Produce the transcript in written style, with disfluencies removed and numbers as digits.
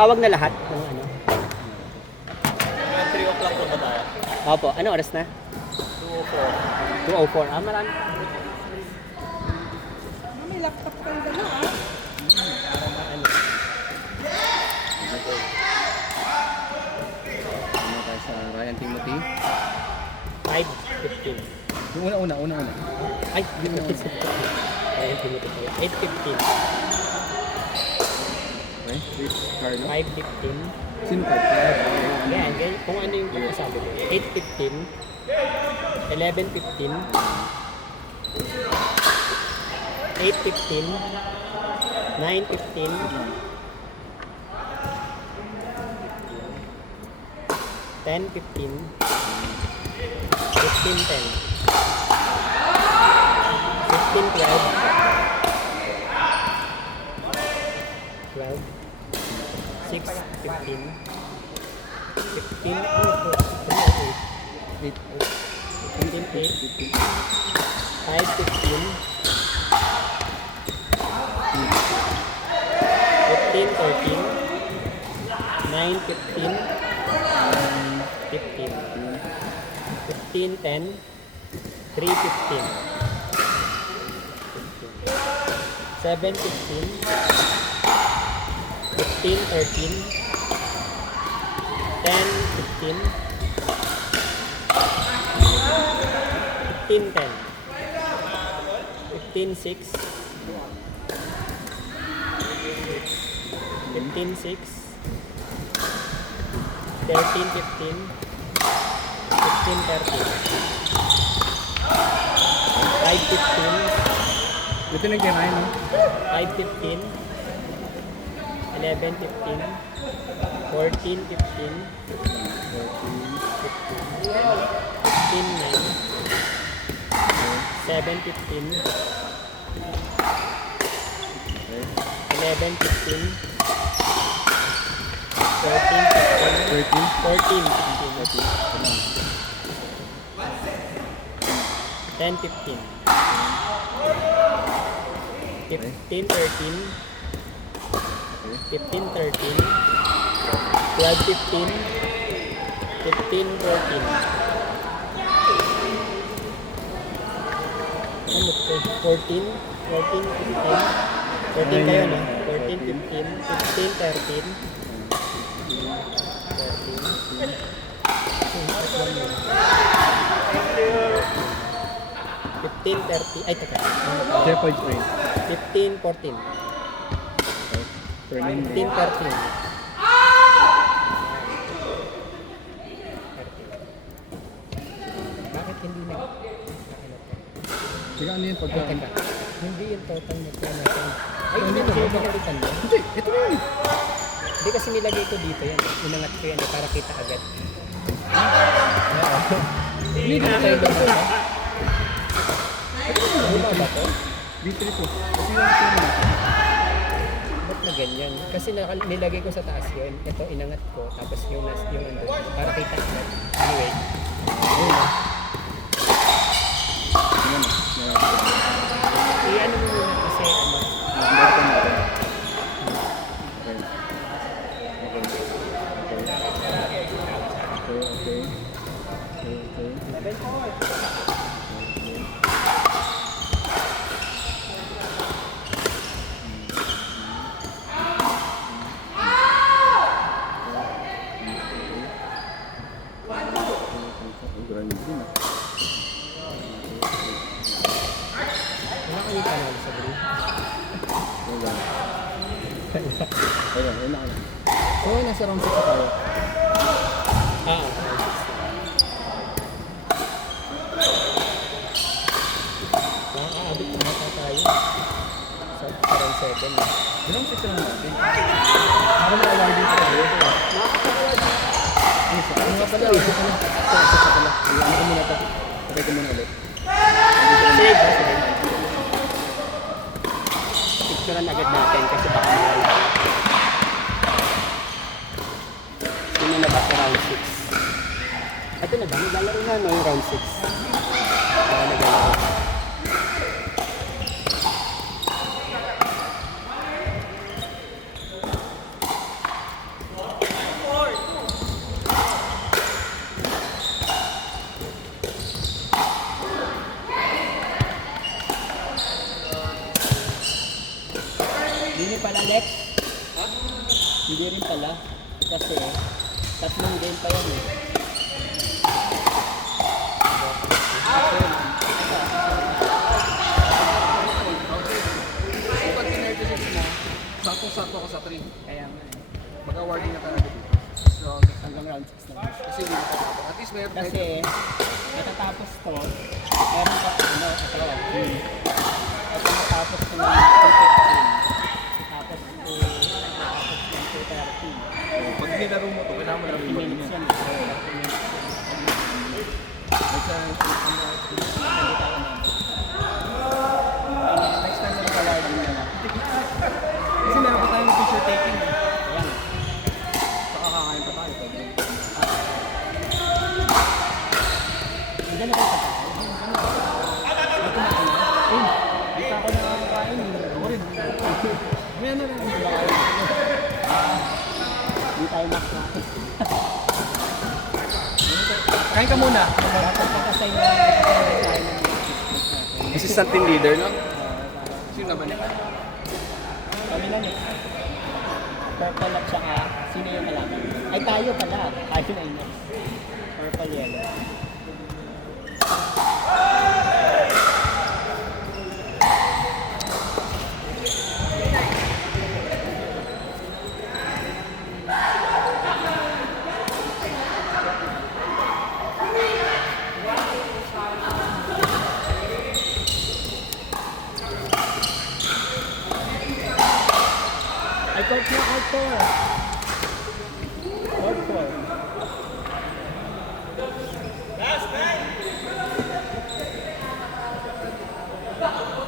Tawag na lahat ng ano. 3 o'clock na ba tayo? Opo, ano oras na? 2:04. 2:04. Ah, marami. May laptop kang dala ah. Ano? Ano tayo sa Ryan Timothy? 5:15. Yung una. Ay, yun na. Ay, tinuto ko. 8:15. Okay, Chris Carlo. 5:15. Sino ka? Yan, ganyan. Kung ano yung pagkasabi ko. 8:15. 11:15. 8:15. 9:15. 10:15. 15:10. 15:12. 12. 6:15. 15. Ano ito? 8. 15:8. 5:15. 15:13. 9:15. 15. 15:10. 3:15. 7:15. 15:13. 10:15. 15:10. 15:6. 15:6. 13:15. 15:30. 5:15. Ito nag-kirain, no? 5:15. 11:15. 14:15. 15:9. 7:15. 11:15. 13:15. 14:15. 10:15. 15:13. 15:13. 12:15. 15:14. Ano to? 14? 14, 15. 14 kayo, no? 14, 15, 15, 13. 15, 30. Ay, teka. 15, 14. 15, 13. Bakit hindi na? Sige, ano yun pagka... Teka. Hindi yung total na plan. Ay, hindi na. Pinagalitan mo. Hindi, ito na yun. Hindi kasi nilagay ko dito yan. Inangat ko yan para kita agad. Hindi na tayo ba? Luma ba to? B3 po. Kasi yung ito na. Ba't na ganyan? Kasi nilagay ko sa taas yun. Ito, inangat ko. Tapos yung andun. Para kita agad. Anyway. Ayan na. I-ano mo muna kasi ano. Balik ka natin. Okay. Grabe din ah. Wala kayong panalo sa group. Wala. Ayun na. Oo, nasa round 6 na tayo. Ah, nakakaabot na mata tayo. Sa round 7. Round 6 na natin. Para ma-awarding ka tayo. Ano nga pala? Isa pala. Ano ko muna ito? Patay ko muna ulit. Save ba? Save. Picturean agad natin kasi baka mahal. Sino na ba sa round 6? Ito na ba? Naglalaro na no yung round 6. Naglalaro. rin pala. Kasi, tatlong game pa yan eh. Pag kinertisis mo, sakto-sakto ako sa 3. Kaya nga eh. Mag-awarding na talaga dito. So, Hanggang round 6 na. kasi hindi na tapos. At least may Kasi, natatapos to, meron pa, ano, ito, ito natapos ko ng 215. Tapos to, natapos ng 230. pag nilaro mo to, kailangan mo na 30 minutes yan. 30 minutes. Hindi tayo umabot. Next time na nag-awarding na lang. Kasi meron pa tayong picture taking. Ayan. Saka kakain pa tayo. Hindi na tayo tayo. Ito na tayo. Ayun. Hindi pa ako nakakain. Ako rin. May ano rin. Hindi tayo makakain. Kain ka muna. Tapos nakasign na tayo ng mga Assistant team leader, no? Sino naman yan? kami lang eh. Purple at saka sino yung kalaban? Ay tayo pala. Tayo na yun. Purple yellow. Ay, coach na, coach.